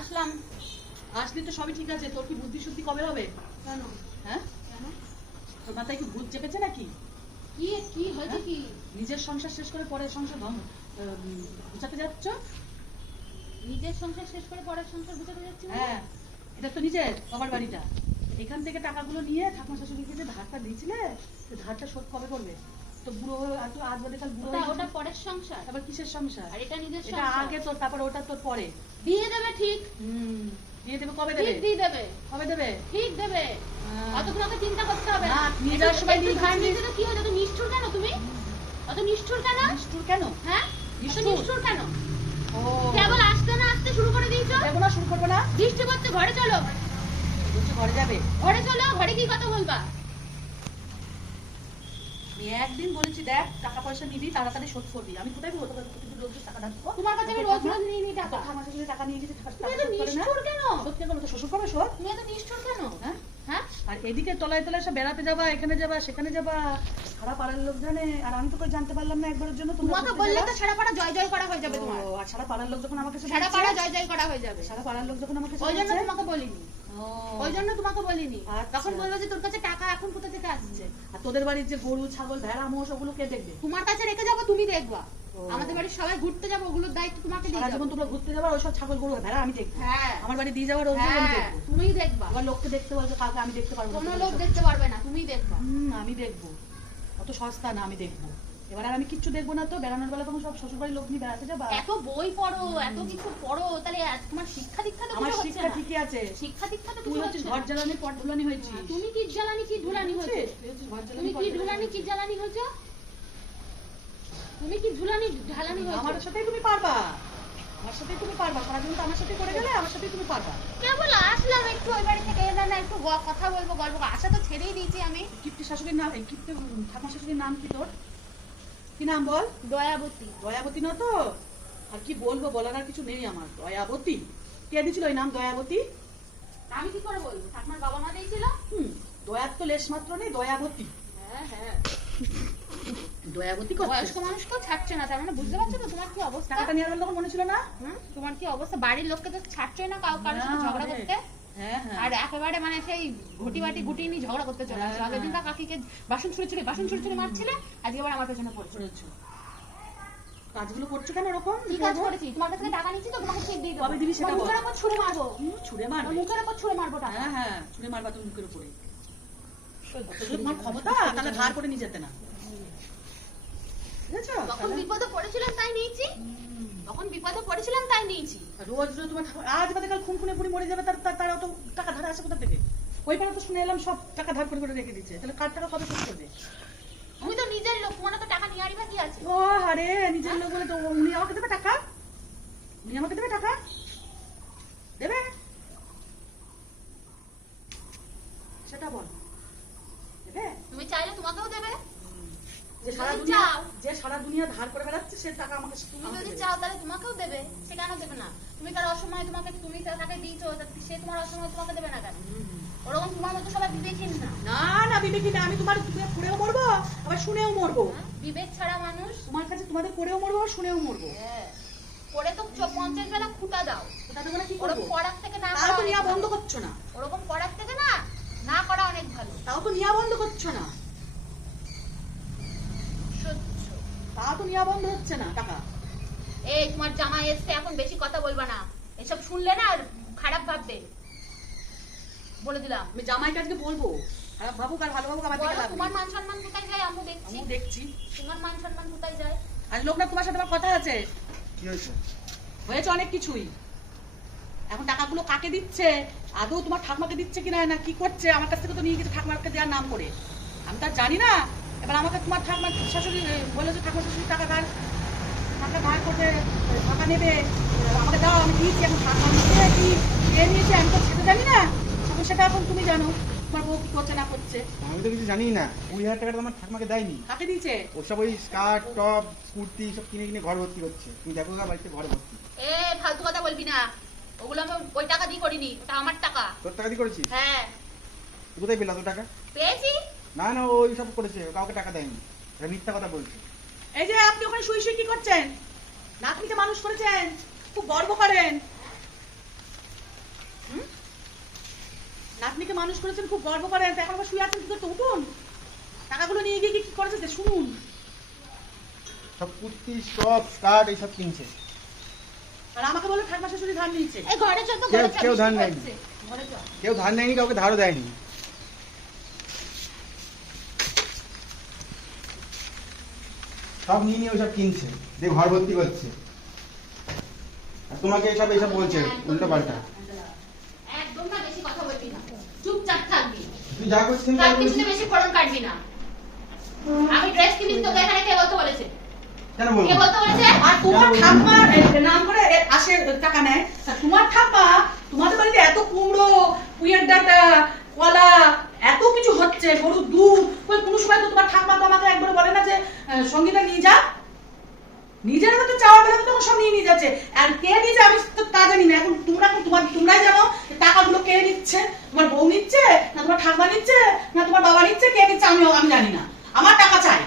আসলাম। আসলি তো সবই ঠিক আছে। তোর কি বুদ্ধি শুদ্ধি কবে হবে? কেন? হ্যাঁ? কেন? তোর মাথায় কি ভূত চেপেছে নাকি? কি? কি? হয়েছে হ্যাঁ? কি? নিজের সংসার শেষ করে পরের সংসার বুঝাতে যাচ্ছ? নিজের সংসার শেষ করে পরের সংসার গুছাতে যাচ্ছি মানে? হ্যাঁ। এটা তো নিজের বাবার বাড়িটা। এখান থেকে টাকাগুলো নিয়ে ঠাকুমা শাশুড়িকে যে ধারটা দিয়েছিলে তো ধারটা শোধ কবে করবে? তো বুড়ো এত আজ বাদে কাল বুড়ো ওটা ওটা পরের সংসার? আবার কিসের সংসার? আর এটা নিজের এটা আগে তোর তারপর ওটা তোর পরে। দিয়ে দেবে ঠিক। হুম। দিয়ে দেবে কবে দেবে? ঠিক দিয়ে দেবে। কবে দেবে? ঠিক দেবে। অত চিন্তা করতে হবে না, না নিয়ে যাওয়ার সময় নিয়ে ধার গেছিলিস। নিতে কি হয়েছে? অত নিষ্ঠুর কেন তুমি? অত নিষ্ঠুর কেন? নিষ্ঠুর কেন? হ্যাঁ? নিষ্ঠুর? নিষ্ঠুর কেন? ও। কেবল আসতে না আসতে শুরু করে দিয়েছ? শুরু করব না। পড়তে ঘরে চলো। ঘরে যাবে। ঘরে চলো ঘরে কি কথা বলবা? একদিন বলেছি দেখ টাকা পয়সা নিবি তাড়াতাড়ি শোধ করবি। আমি কোথায় বলব তোকে? প্রতিদিন রোজ টাকা তোমার কাছে আমি রোজ রোজ নিই টাকা। ঠাকুমা শাশুড়ি টাকা নিয়ে গেছে তুমি? নিষ্ঠুর কেন? শোধ কে করবে? শ্বশুর করবে শোধ? তুমি এত নিষ্ঠুর কেন? হ্যাঁ? হ্যাঁ? আর এদিকে তলায় তলায় সব বেড়াতে যাবা এখানে যাবা সেখানে যাবা। সারা পাড়ার লোক জানে। আর আমি তো কই জানতে পারলাম না একবারের জন্য তোমরা তোমাকে বললে তো সারা পাড়া জয় জয় করা হয়ে যাবে তোমার। আর সারা পাড়ার লোক যখন আমাকে সারা পাড়া জয় জয় করা হয়ে যাবে। সারা পাড়ার লোক যখন আমাকে ওই জন্য তোমাকে বলিনি। ওই জন্য তোমাকে বলিনি। আচ্ছা। তখন বলব যে তোর কাছে টাকা এখন কোথা থেকে আসছে? আর তোদের বাড়ির যে গরু ছাগল ভেড়া মোষ ওগুলো কে দেখবে? তোমার কাছে রেখে যাব তুমি দেখবা। আমাদের বাড়ির সবাই ঘুরতে যাব ওগুলোর দায়িত্ব তোমাকে দিয়ে যাব। তোমরা ঘুরতে যাবার ওইসব ছাগল গরু ভেড়া আমি দেখব। হ্যাঁ। আমার বাড়ি দিয়ে আমি হ্যাঁ দেখব। তুমিই দেখবা। আবার লোককে দেখতে বলছো কাউকে আমি দেখতে পারব কোনো লোক দেখতে পারবে না তুমিই দেখবা। হুম, আমি দেখব। অত সস্তা না আমি দেখব। এবার আর আমি কিচ্ছু দেখব না তো বেড়ানোর বেলা তখন সব শ্বশুর বাড়ির লোক নিয়ে বেড়াতে যাবা? এত বই পড়ো এত কিছু পড়ো তাহলে তোমার শিক্ষা দীক্ষা তো আমার শিক্ষা ঠিকই আছে। শিক্ষা দীক্ষা তো হচ্ছিস হচ্ছে ঘর জ্বালানি পট ধুলানি হয়েছিস। তুমি কি জ্বালানি কি ধুলানি হয়েছে? তুমি কি ধুলানি কি জ্বালানি হয়েছে? তুমি কি ধুলানি ঢালানি হয়েছে? আমার হয়েছে সাথেই তুমি পারবা। আমার সাথেই তুমি পারবা। সারাদিন তো আমার সাথে করে গেলে আমার সাথেই তুমি পারবা। কেবল আসলাম একটু ওই বাড়ি থেকে। না একটু কথা বলব গল্প আশা তো ছেড়েই দিয়েছি আমি। কিপ্টি শাশুড়ির নাম কিপ্টি ঠাকুমা শাশুড়ির নাম কি তোর? কি নাম বল? দয়াবতী। দয়াবতী না তো? আর কি বলব বলার আর কিছু নেই আমার। দয়াবতী। কে দিয়েছিল ওই নাম দয়াবতী? আমি কি করে বলব? ঠাকুমার বাবা মা দিয়েছিল? হুম দয়ার তো লেশ মাত্র নেই দয়াবতী। হ্যাঁ হ্যাঁ। দয়াবতী বয়স্ক মানুষকেও ছাড়ছে না তার মানে বুঝতে পারছ তো তোমার কি অবস্থা? টাকাটা বেলা তখন মনে ছিল না? তোমার কি অবস্থা? বাড়ির লোককে তো ছাড়ছই না কাউ কারোর সাথে ঝগড়া করতে? আর একেবারে মানে সেই ঘটি বাটি গুটি নিয়ে ঝগড়া করতে চলে আসছো হ্যাঁ, আগের দিন হ্যাঁ। কাকিকে বাসন ছুড়ে ছুড়ে বাসন ছুড়ে ছুড়ে মারছিলে আজকে আবার আমার পেছনে পড়ছো। করেছ কাজগুলো করছ কেন ওরকম কি কাজ করেছি? তোমার কাছে টাকা নিচ্ছি তো তোমাকে ঠিক দিয়ে দেবো। কবে দিবি সেটা বল। মুখের উপর ছুড়ে মারবো। ছুঁড়ে মার মুখের উপর ছুড়ে মারবো টাকা। হ্যাঁ হ্যাঁ ছুঁড়ে মারবা তুমি মুখের উপরে তোমার ক্ষমতা? তাহলে ধার করে নিয়ে যেতে না। বুঝেছ? তখন বিপদে পড়েছিলাম তাই নিয়েছি? তখন বিপদে পড়েছিলাম তাই নিয়েছি। রোজ রোজ তোমার আজ বাদে কাল খুন খুনে পুরি মরে যাবে তার তার- অত টাকা ধার আসে কোথা থেকে? ওই পারে তো শুনে এলাম সব টাকা ধার করে করে রেখে দিচ্ছে। তাহলে কার টাকা কবে শোধ করবে? তুমি তো নিজের লোক মনে তো টাকা নিয়ে আরিবা কি আছে। ও আরে নিজের লোক বলে তো উনি আমাকে দেবে টাকা? উনি আমাকে দেবে টাকা দেবে সেটা বল দেবে তুমি চাইলে তোমাকেও দেবে যে সারা যদি দুনিয়া চাও। যে ধার করে বেড়াচ্ছে সে টাকা আমাকে তুমি যদি চাও তাহলে তোমাকেও দেবে সে কেন দেবে না? তুমি তার অসময়ে তোমাকে তুমি তাকে দিয়েছ সে তোমার অসময়ে তোমাকে দেবে না কেন? হুম, হুম। ওরকম তোমার মতো সবাই বিবেকহীন না। না না বিবেকি আমি তোমার পড়েও মরবো আবার শুনেও মরবো। হ্যাঁ? বিবেক ছাড়া মানুষ তোমার কাছে তোমাদের পড়েও মরবো আবার শুনেও মরবো। হ্যাঁ। করে তো পঞ্চাশ বেলা খুঁটা দাও। ওটা তোমরা কি করব? করার থেকে না তাও তো নিয়া বন্ধ করছ না। ওরকম থেকে না না করা অনেক ভালো। তাও তো নিয়া বন্ধ করছ না। বন্ধ হচ্ছে না টাকা। এই তোমার জামাই এসছে এখন বেশি কথা বলবা না। এসব শুনলে না খারাপ ভাববে। বলে দিলাম। আমি জামাইকে আজকে বলব। খারাপ ভাবুক আর ভালো ভাবুক আমার দিকে লাগবে। তোমার মান সম্মান কোথায় যায়? আমি দেখছি। আমি দেখছি। তোমার মান সম্মান কোথায় যায়? আজ লোকনাথ তোমার সাথে আমার কথা আছে। কি হয়েছে? হয়েছে অনেক কিছুই। এখন টাকাগুলো কাকে দিচ্ছে? আদৌ তোমার ঠাকুমাকে দিচ্ছে কিনা না কি করছে? আমার কাছ থেকে তো নিয়ে গেছে ঠাকুমাকে দেওয়ার নাম করে। আমি তো আর জানি না এবার আমাকে তোমার ঠাকুমা শাশুড়ি এ, বলে যে ঠাকুমা শাশুড়ি টাকা ধার টাকা ধার করবে টাকা নেবে আমাকে দাও আমি দিয়েছি এখন ঠাকুমা নিচ্ছে কি কে নিয়েছে আমি তো সেটা জানি না এখন সেটা এখন তুমি জানো তোমার বউ কি করছে না করছে? আমি তো কিছু জানি না কুড়ি হাজার টাকাটা আমার ঠাকুমাকে দেয়নি। কাকে দিয়েছে? ওসব ওই স্কার্ট টপ কুর্তি সব কিনে কিনে ঘর ভর্তি করছে। তুমি দেখো গা বাড়িতে ঘর ভর্তি। এ ফালতু কথা বলবি না ওগুলো আমি ওই টাকা দিয়ে করিনি ওটা আমার টাকা। তোর টাকা দিয়ে করেছিস? হ্যাঁ। কোথায় পেলা তোর টাকা? পেয়েছি। না না ওই সব করেছে কাউকে টাকা দেয়নি। এটা মিথ্যা কথা বলছে। এই যে আপনি ওখানে শুই শুই কি করছেন? নাতনিকে মানুষ করেছেন? খুব গর্ব করেন। নাতনিকে মানুষ করেছেন খুব গর্ব করেন। এখন আবার শুয়ে আছেন উঠুন। টাকাগুলো নিয়ে গিয়ে কি করেছে শুনুন। সব কুর্তি সব স্কার্ট এইসব কিনছে। আর আমাকে বলে ঠাকুমা শাশুড়ি ধার নিয়েছে। এই ঘরে চল তো ঘরে চল কেউ ধার নেয়নি। কেউ ধার নেয়নি কাউকে ধারও দেয়নি। সব নিয়ে নিয়ে ওইসব কিনছে দিয়ে ঘর ভর্তি করছে। আর তোমাকে এসব এইসব বলছে উল্টো পাল্টা। একদম না বেশি কথা বলবি না। চুপচাপ থাকবি। তুই যা করছিস আমি সব তাই কিছুতে বলছি। বেশি ফোড়ন কাটবি না। আমি ড্রেস কিনিস তোকে এখানে কে বলতে বলেছে? কেন কে বলতে বলেছে? আর তোমার ঠাম্মা নাম করে আসে টাকা নেয়। তোমার ঠাম্মা তোমাদের বাড়িতে এত কুমড়ো পুঁয়ের ডাটা কলা এত কিছু হচ্ছে গরুর দুধ কই কোনো সময় তো তোমার ঠাম্মা তো আমাকে একবার বলে না যে আহ, সঙ্গীতা নিয়ে যা নিজের মতো চাওয়া বেলা তো তখন সব নিয়ে নিয়ে যাচ্ছে আর কে নিয়ে যায় আমি তো তা জানি না এখন তোমরা এখন তোমার তোমরাই জানো যে টাকাগুলো কে নিচ্ছে তোমার বউ নিচ্ছে না তোমার ঠাম্মা নিচ্ছে না তোমার বাবা নিচ্ছে কে নিচ্ছে আমি আমি জানি না আমার টাকা চাই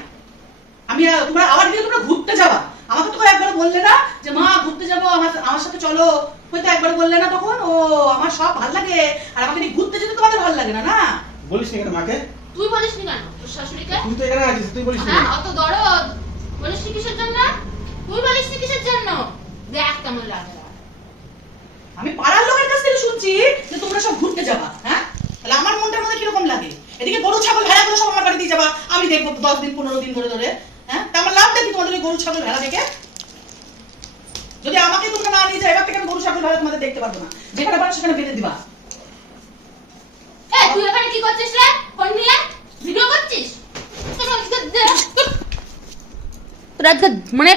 আমি আহ, তোমরা আবার গিয়ে তোমরা ঘুরতে যাবা আমাকে তো একবার বললে না যে মা ঘুরতে যাব আমার আমার সাথে চলো হয়তো একবার বললে না তখন? ও আমার সব ভালো লাগে। আর আমাকে নিয়ে ঘুরতে যেতে তোমাদের ভালো লাগে না না? বলিস নি কেন মাকে? তুই বলিস নি কেন? তোর শাশুড়িকে? তুই তো এখানে আছিস তুই বলিস নি। হ্যাঁ অত দরদ। বলিস নি কিসের জন্য? তুই বলিস নি কিসের জন্য? দেখ কেমন লাগে। আমি পাড়ার লোকের কাছ থেকে শুনছি যে তোমরা সব ঘুরতে যাবা হ্যাঁ? তাহলে আমার মনটার মধ্যে কীরকম লাগে? এদিকে গরু ছাগল ভেড়া গুলো সব আমার বাড়িতে যাবা। আমি দেখব দশ দিন পনেরো দিন ধরে ধরে হ্যাঁ? তা আমার লাভটা কি তোমাদের গরু ছাগল ভেড়া দেখে? যায় এবার থেকে আমি গরু ছাগল ভালো তোমাদের দেখতে পারব না। যেখানে পারো সেখানে বেঁধে দিবা। তুই এখানে কি করছিস রে? ফোন নিয়ে? ভিডিও করছিস? তোর তোর আজকে মানে